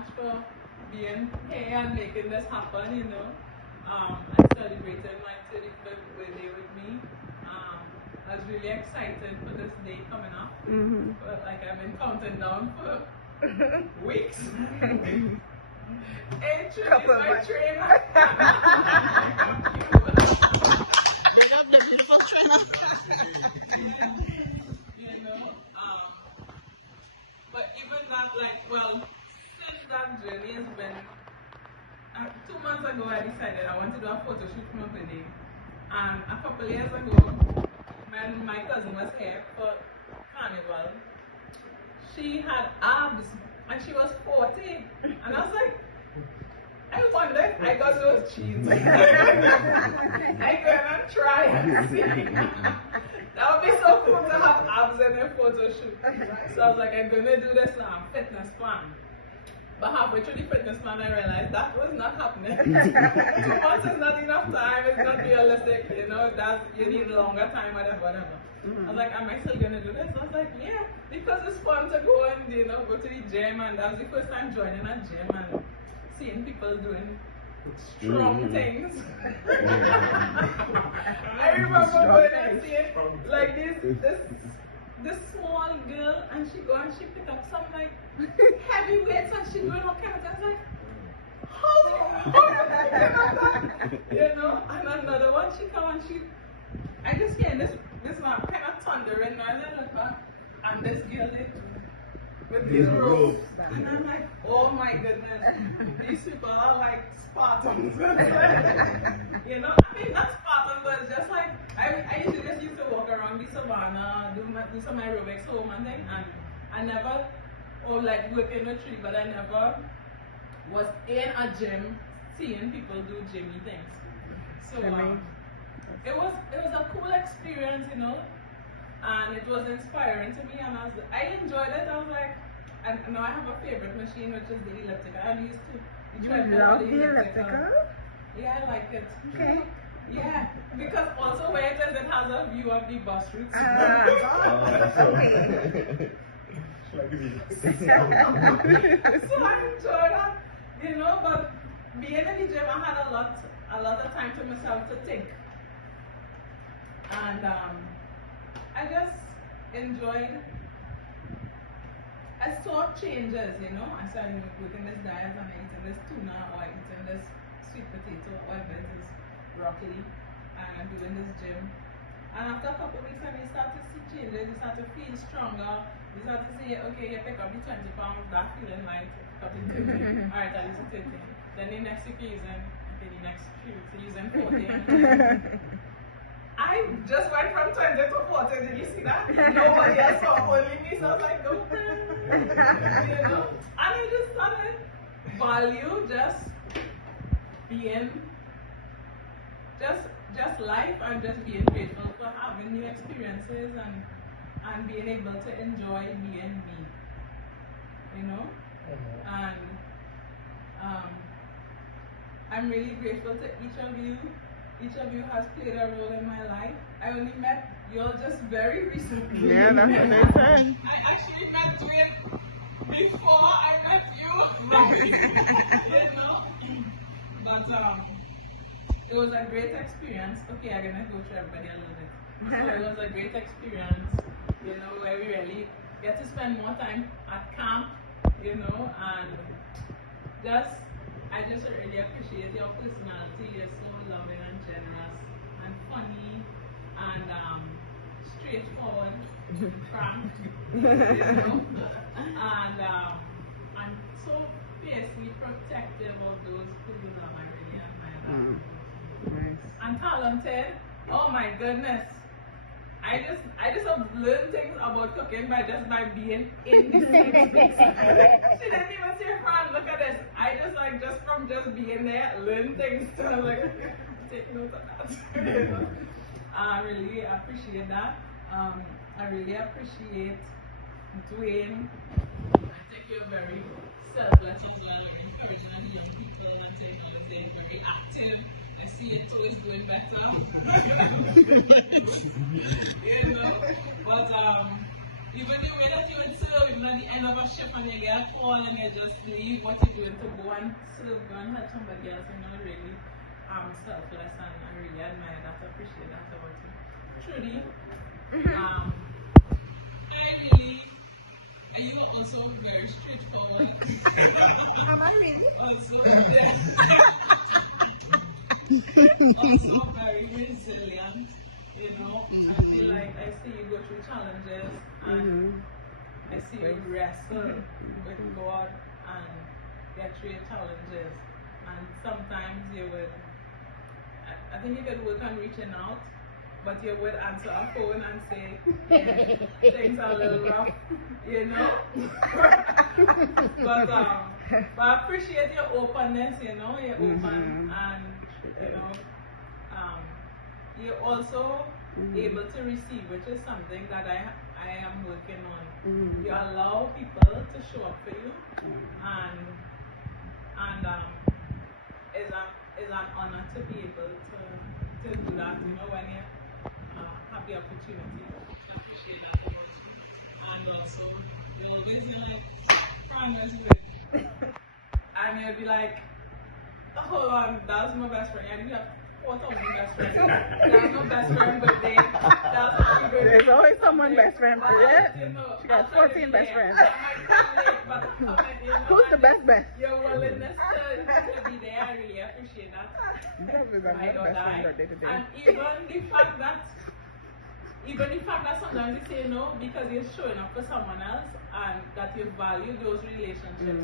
much for being here and making this happen, you know. And celebrating my 35th birthday with me. I was really excited for this day coming up. But like I've been counting down for weeks. Hey, Trin, it's my trainer. Love the beautiful trainer. You know, but even that, like, well, since that journey has been, 2 months ago I decided I wanted to do a photo shoot for my birthday. And a couple of years ago, when my cousin was here for Carnival, she had abs and she was 40. And I was like, I wonder if I got those cheats. I gonna try and see. That would be so cool to have abs in a photo shoot. So I was like, I'm gonna do this fitness plan. But halfway through the fitness plan, I realized that was not happening. 2 months is not enough time, it's not realistic, you know, you need longer time, whatever. I was like, am I still gonna do this? I was like, yeah, because it's fun to go and, you know, go to the gym, and that was the first time joining a gym and seeing people doing strong things. I remember going and seeing like this small girl, and she go and she pick up some like heavy weights and she doing her kind of things. I was like, you know, and another one she come and I just hear this man kind of thundering noise, and I look back, and this girl did with these ropes, and I'm like, oh my goodness, these people are like Spartans. You know, I mean, not Spartans, but it's just like, I usually just used to walk around the savannah, do some aerobics home and thing, and I never, or like work in a tree, but I never was in a gym seeing people do gymmy things. So it was a cool experience, you know, and it was inspiring to me, and I enjoyed it. I was like, and now I have a favorite machine, which is the elliptical. I used to love the elliptical? Yeah, I like it. Okay. Yeah, because also where it is, it has a view of the bus routes. So I enjoyed that, you know, but being in the gym, I had a lot of time to myself to think. And I just enjoyed, I saw changes, you know. I started eating this diet and eating this tuna, or eating this sweet potato, or this broccoli, and I'm doing this gym. And after a couple of weeks, when you start to see changes, you start to feel stronger, you start to see, okay, you pick up the 20 pounds, that feeling light, pick up the 30, alright, at least 30. Then the next week you're using, okay, the next 3 weeks you're using 40. I just went from 20 to 40, did you see that? Nobody else saw, only me, so I was like, no. You know? And I just started value just being, just life, and just being grateful for having new experiences and being able to enjoy being me, you know? And I'm really grateful to each of you. Each of you has played a role in my life. I only met you all just very recently. Yeah, that's amazing. I actually met Dwayne before I met you. You know? But it was a great experience. Okay, I'm gonna go through everybody a little bit. So it was a great experience, you know, where we really get to spend more time at camp, you know, and I just really appreciate your personality. You're so loving and generous and funny and straightforward, frank, you know, and so fiercely protective of those who you love. I really admire that. Nice. And talented. Oh my goodness. I just have learned things about cooking by being in the same space. She didn't even say, Fran, look at this. I just from being there, learn things. So I was like, take note of that. I really appreciate that. I really appreciate Dwayne. I think you're very selfless as well. You're encouraging and young people and saying, they're very active. I see your toe is doing better. You know, but Even the way that you would serve, even at the end of a shift and you get a call and you just leave what you're doing to go and serve, go and help somebody else, really selfless, and I really admire that, appreciate that about you. Trudy, are you also very straightforward? Am I really? Also, also very resilient, I feel like I see you go through challenges and I see you wrestle with God and get through your challenges, and sometimes you would, I think you could work on reaching out, but you would answer a phone and say, yeah, things are a little rough, but I appreciate your openness, you're open, and you're also able to receive, which is something that I am working on. You allow people to show up for you, and it's an honor to be able to do that, when you have the opportunity. I appreciate that about you. And also, you always promise with, and you'll be like, hold on, that was my best friend. I didn't have 4,000 best friends. That was my best friend birthday. That was my birthday. There's always someone best friend for it. She got 14 best friends. Who's the best? Your willingness to be there, I really appreciate that. And even the fact that sometimes you say no because you're showing up for someone else and that you value those relationships.